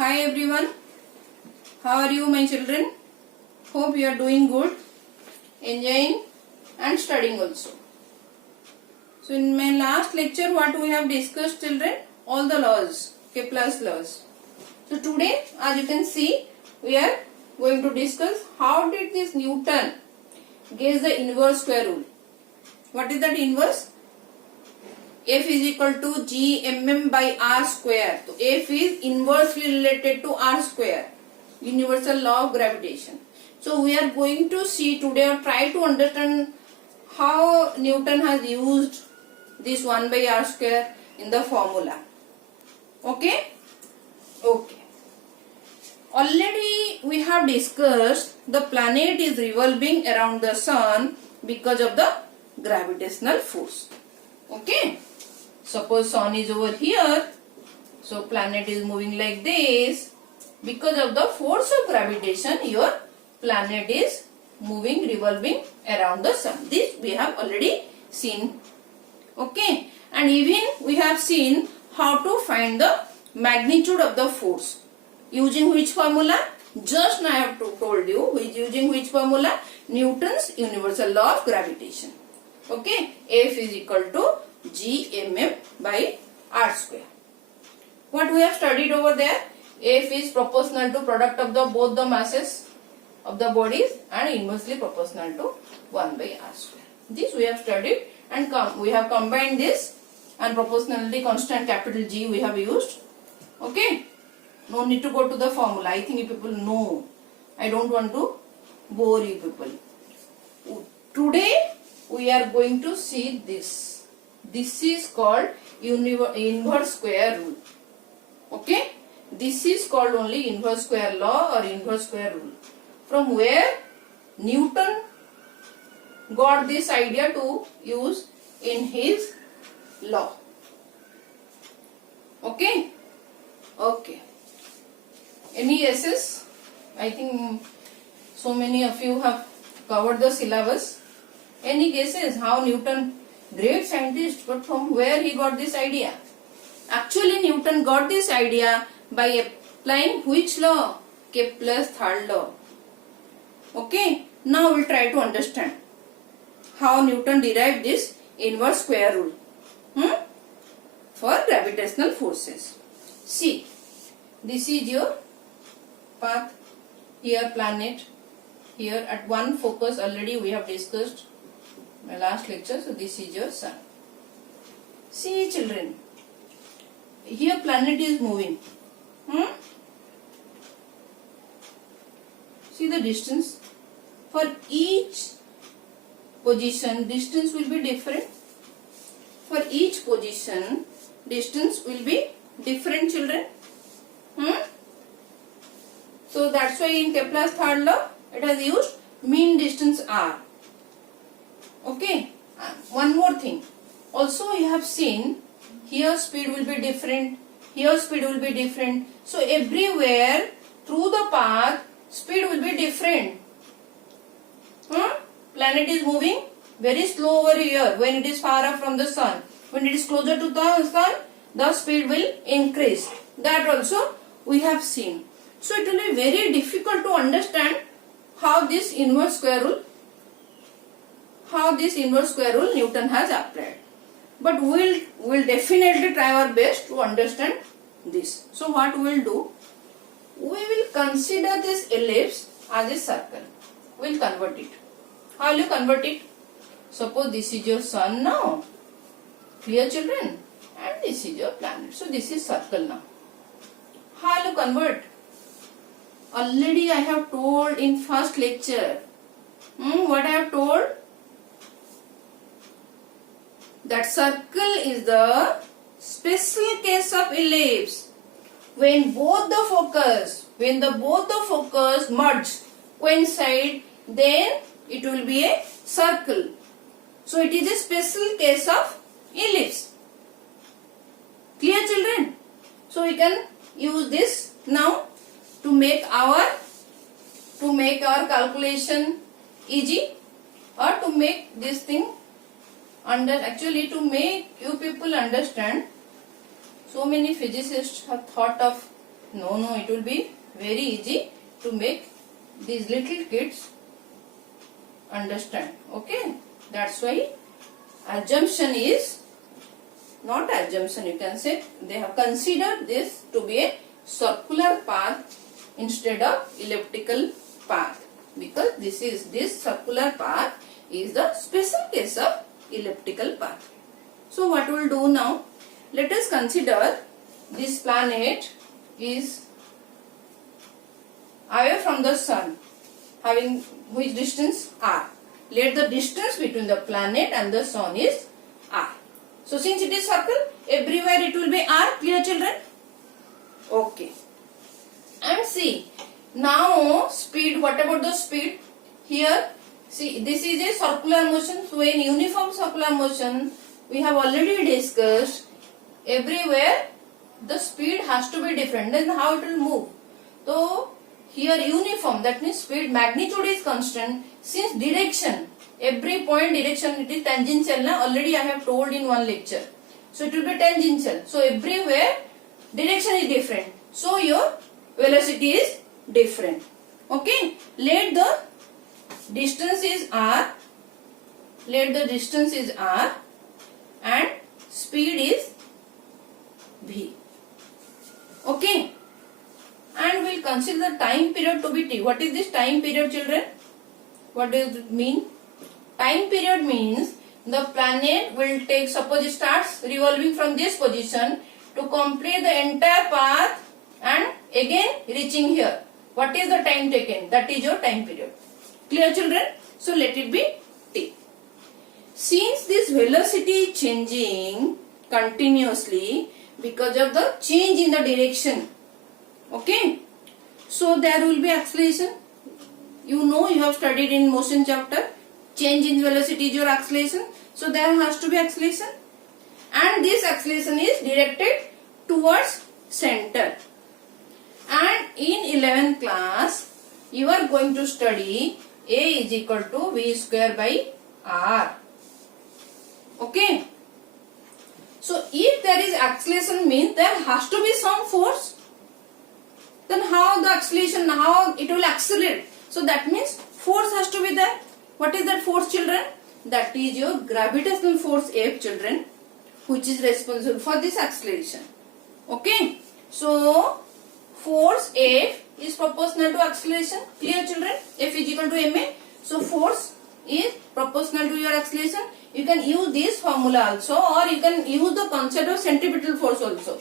Hi everyone, how are you my children? Hope you are doing good, enjoying and studying also. So in my last lecture what we have discussed children? All the laws, Kepler's laws. So today as you can see we are going to discuss how did this Newton guess the inverse square rule. What is that inverse? F is equal to G by R square. So F is inversely related to R square. Universal law of gravitation. So we are going to see today or try to understand how Newton has used this 1 by R square in the formula. Okay? Okay. Already we have discussed the planet is revolving around the sun because of the gravitational force. Okay? Suppose sun is over here, so planet is moving like this. Because of the force of gravitation, your planet is moving, revolving around the sun. This we have already seen. Okay, and even we have seen how to find the magnitude of the force. Using which formula? Just now I have told you, using which formula? Newton's universal law of gravitation. Okay, F is equal to G by R square. What we have studied over there? F is proportional to product of both the masses of the bodies and inversely proportional to 1 by R square. This we have studied and we have combined this and proportionality constant capital G we have used. Okay. No need to go to the formula. I think you people know. I don't want to bore you people. Today we are going to see this. This is called inverse square rule. Okay. This is called only inverse square law or inverse square rule. From where Newton got this idea to use in his law. Okay. Okay. Any guesses? I think so many of you have covered the syllabus. Any guesses how Newton, great scientist, but from where he got this idea? Actually Newton got this idea by applying which law? Kepler's third law. Okay. Now we will try to understand how Newton derived this inverse square rule for gravitational forces. See, this is your path. Here planet. Here at one focus already we have discussed my last lecture. So this is your sun. See children. Here planet is moving. See the distance. For each position, distance will be different. For each position, distance will be different, children. So that's why in Kepler's third law, it has used mean distance r. Okay. One more thing. Also, you have seen here speed will be different. Here speed will be different. So everywhere through the path speed will be different. Planet is moving very slow over here when it is far off from the sun. When it is closer to the sun, the speed will increase. That also we have seen. So it will be very difficult to understand how this inverse square rule Newton has applied. But we will definitely try our best to understand this. So what we will do? We will consider this ellipse as a circle. We will convert it. How will you convert it? Suppose this is your sun now. Clear children? And this is your planet. So this is circle now. How will you convert? Already I have told in first lecture. What I have told? That circle is the special case of ellipse. When both the focus merge, coincide, then it will be a circle. So it is a special case of ellipse. Clear children? So we can use this now to make our calculation easy, or to make this thing actually to make you people understand. So many physicists have thought of No, it will be very easy to make these little kids understand. Okay, that's why assumption is not assumption, you can say they have considered this to be a circular path instead of elliptical path, because this circular path is the special case of elliptical path. So what we will do now, let us consider this planet is away from the sun, having which distance? R. Let the distance between the planet and the sun is R. So since it is circle, everywhere it will be R. Clear, children? Okay. And see, now speed, what about the speed? Here, see, this is a circular motion. So in uniform circular motion, we have already discussed, everywhere the speed has to be different. Then how it will move? So here uniform, that means speed magnitude is constant. Since direction, every point direction it is tangential. Now already I have told in one lecture. So it will be tangential. So everywhere direction is different. So your velocity is different. Okay. Let the distance is R. Let the distance is R and speed is V. Okay. And we will consider the time period to be T. What is this time period, children? What does it mean? Time period means the planet will take, suppose it starts revolving from this position to complete the entire path and again reaching here. What is the time taken? That is your time period. Clear, children? So let it be T. Since this velocity is changing continuously because of the change in the direction, okay, so there will be acceleration. You know, you have studied in motion chapter, change in velocity is your acceleration. So there has to be acceleration, and this acceleration is directed towards center. And in 11th class, you are going to study A is equal to V square by R. Okay. So if there is acceleration, means there has to be some force. Then how the acceleration, how it will accelerate? So that means force has to be there. What is that force, children? That is your gravitational force F, children, which is responsible for this acceleration. Okay. So force F is proportional to acceleration. Clear, children? F is equal to ma. So force is proportional to your acceleration. You can use this formula also, or you can use the concept of centripetal force also.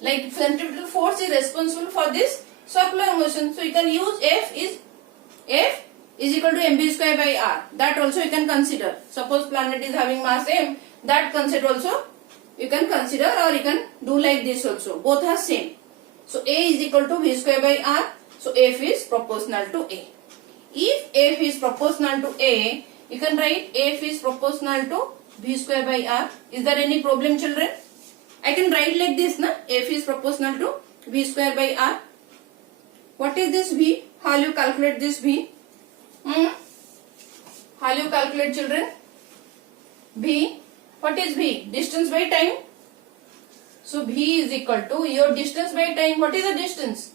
Like centripetal force is responsible for this circular motion. So you can use F is equal to mv square by r. That also you can consider. Suppose planet is having mass m, that concept also you can consider, or you can do like this also. Both are same. So A is equal to v square by r. So F is proportional to A. If F is proportional to A, you can write F is proportional to v square by r. Is there any problem, children? I can write like this, na? F is proportional to v square by r. What is this v? How you calculate this v? How you calculate, children? V. What is v? Distance by time. So v is equal to your distance by time. What is the distance?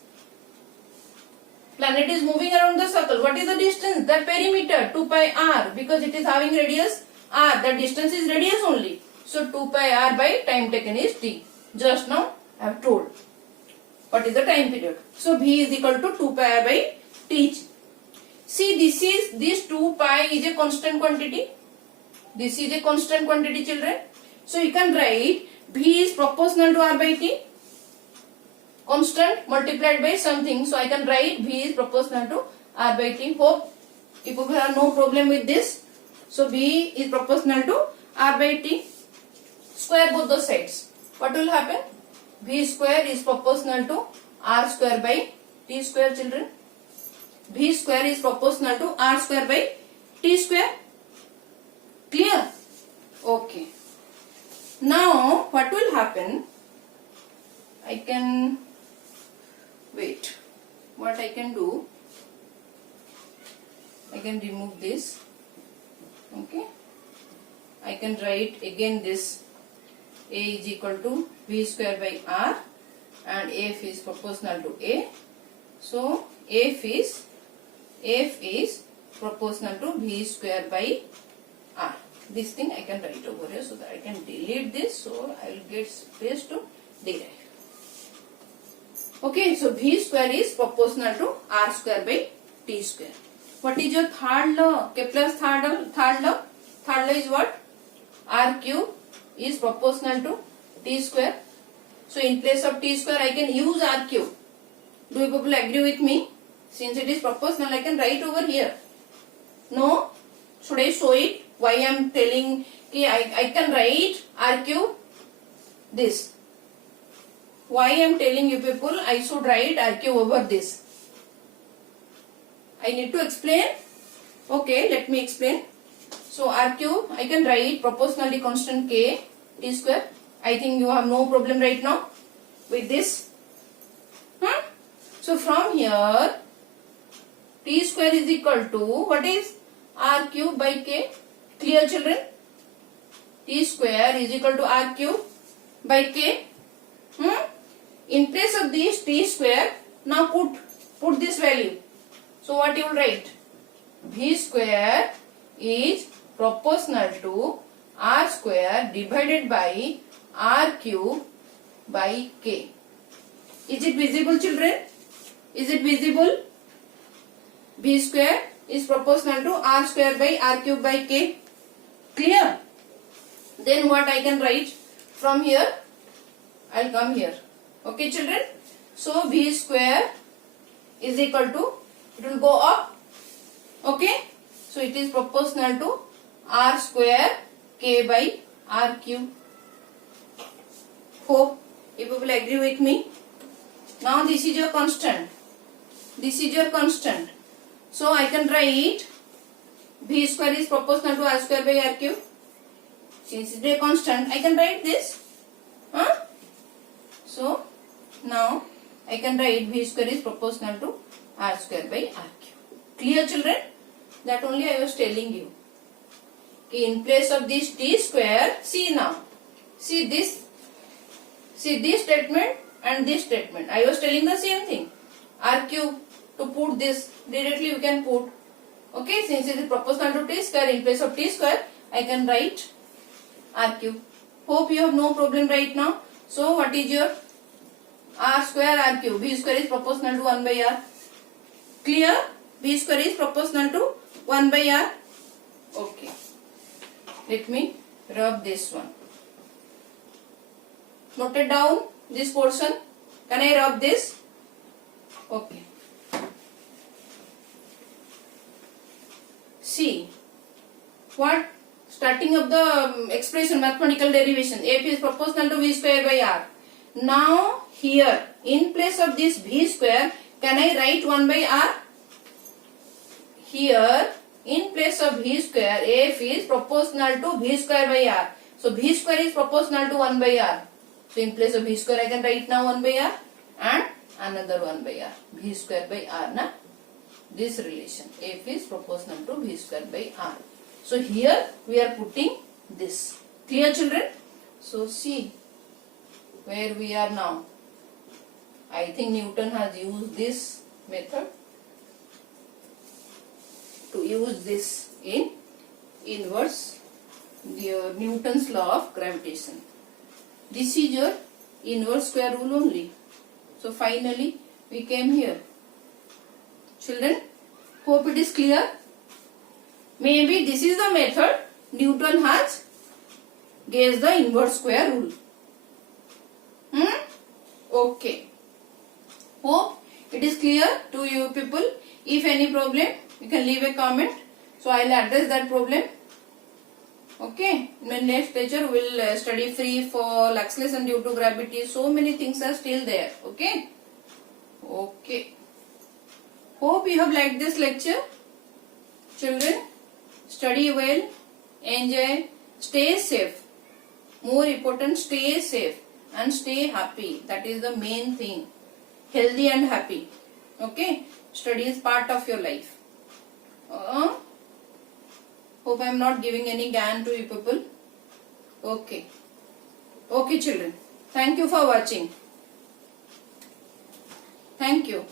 Planet is moving around the circle. What is the distance? That perimeter 2 pi r, because it is having radius r. The distance is radius only. So 2 pi r by time taken is t. Just now I have told. What is the time period? So v is equal to 2 pi r by t. See, this 2 pi is a constant quantity. This is a constant quantity, children. So you can write v is proportional to r by t. Constant multiplied by something. So I can write v is proportional to r by t. Hope you have no problem with this. So v is proportional to r by t. Square both the sides. What will happen? V square is proportional to r square by t square, children. V square is proportional to r square by t square. Clear? Okay. Now what will happen? I can wait. What I can do? I can remove this. Okay. I can write again this A is equal to V square by R, and F is proportional to A. So F is proportional to V square by R. This thing I can write over here so that I can delete this, so I will get space to derive. Okay, so V square is proportional to R square by T square. What is your third law? Kepler's third law? Third law is what? R cube is proportional to T square. So in place of T square I can use R cube. Do you people agree with me? Since it is proportional, I can write over here. No? Should I show it? Why I am telling I can write R cube this. Why I am telling you people I should write R cube over this? I need to explain. Okay, let me explain. So R cube I can write proportionally constant K T square. I think you have no problem right now with this. So from here T square is equal to what is R cube by K. Clear children? T square is equal to R cube by K. In place of this T square, now put this value. So what you will write? V square is proportional to R square divided by R cube by K. Is it visible children? Is it visible? V square is proportional to R square by R cube by K. Clear? Then what I can write? From here, I will come here. Okay children? So V square is equal to, it will go up. Okay? So it is proportional to R square K by R cube. Hope you people agree with me. Now this is your constant. This is your constant. So I can write V square is proportional to R square by R cube. Since it is a constant, I can write this. So now I can write V square is proportional to R square by R cube. Clear children? That only I was telling you. Okay, in place of this T square, see now. See this statement and this statement. I was telling the same thing. R cube, to put this directly you can put. Okay, since it is proportional to T square, in place of T square I can write R cube. Hope you have no problem right now. So what is your R square R cube? V square is proportional to 1 by R. Clear? V square is proportional to 1 by R. Okay. Let me rub this one. Noted down this portion. Can I rub this? Okay. See what? Starting of the expression, mathematical derivation, F is proportional to V square by R. Now here in place of this V square, can I write 1 by R? Here in place of V square, F is proportional to V square by R. So V square is proportional to 1 by R. So in place of V square I can write now 1 by R and another 1 by R. V square by R na? This relation, F is proportional to V square by R. So here we are putting this. Clear children? So see where we are now. I think Newton has used this method to use this in inverse Newton's law of gravitation. This is your inverse square rule only. So finally we came here. Children, hope it is clear. Maybe this is the method Newton has gave the inverse square rule. Okay. Hope it is clear to you people. If any problem, you can leave a comment. So I will address that problem. Okay. In my next lecture, we will study free fall, acceleration due to gravity. So many things are still there. Okay. Okay. Hope you have liked this lecture. Children, study well, enjoy, stay safe. More important, stay safe and stay happy. That is the main thing. Healthy and happy. Okay. Study is part of your life. Hope I am not giving any gyan to you people. Okay. Okay children. Thank you for watching. Thank you.